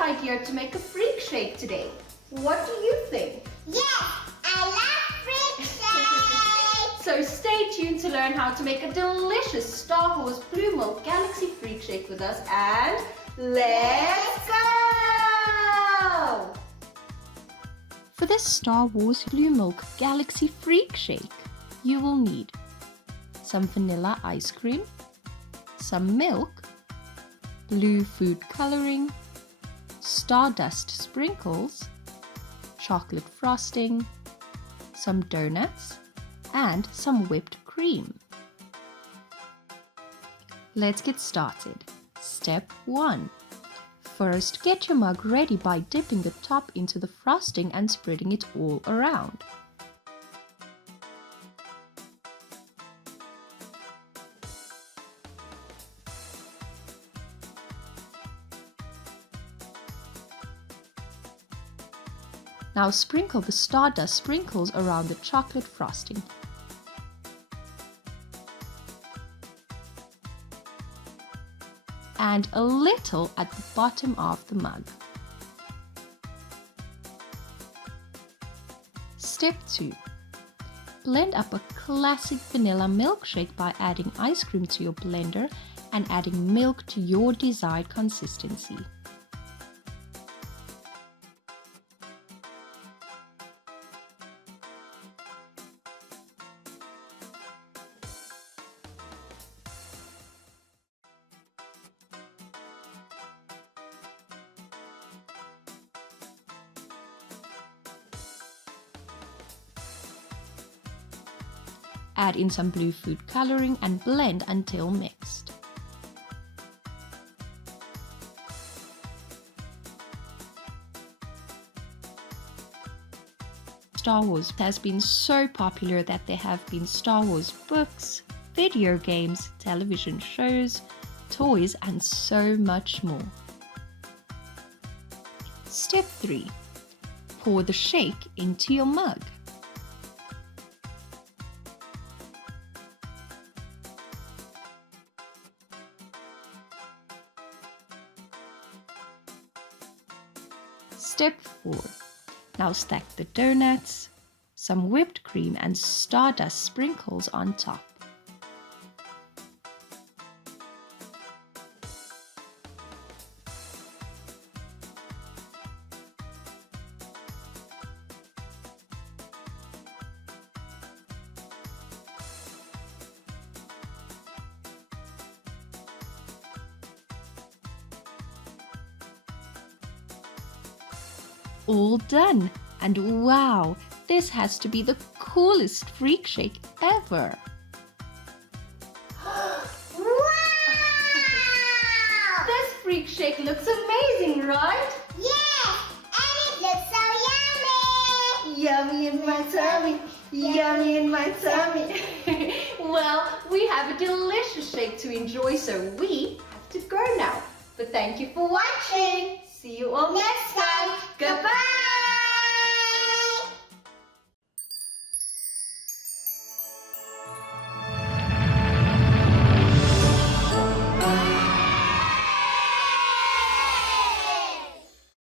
idea to make a freak shake today. What do you think? Yes, I love freak shake! So stay tuned to learn how to make a delicious Star Wars Blue Milk Galaxy Freakshake with us, and let's go! For this Star Wars Blue Milk Galaxy Freakshake, you will need some vanilla ice cream, some milk, blue food coloring, stardust sprinkles, chocolate frosting, some donuts, and some whipped cream. Let's get started. Step 1. First, get your mug ready by dipping the top into the frosting and spreading it all around. Now sprinkle the stardust sprinkles around the chocolate frosting. And a little at the bottom of the mug. Step 2. Blend up a classic vanilla milkshake by adding ice cream to your blender and adding milk to your desired consistency. Add in some blue food coloring and blend until mixed. Star Wars has been so popular that there have been Star Wars books, video games, television shows, toys, and so much more. Step 3. Pour the shake into your mug. Step 4. Now stack the donuts, some whipped cream and stardust sprinkles on top. All done, and wow, this has to be the coolest freak shake ever. Wow! This freak shake looks amazing, right? Yes, and it looks so yummy! Yummy in my tummy, yummy in my tummy. Well, we have a delicious shake to enjoy, so we have to go now. But thank you for watching. See you all next time. Goodbye.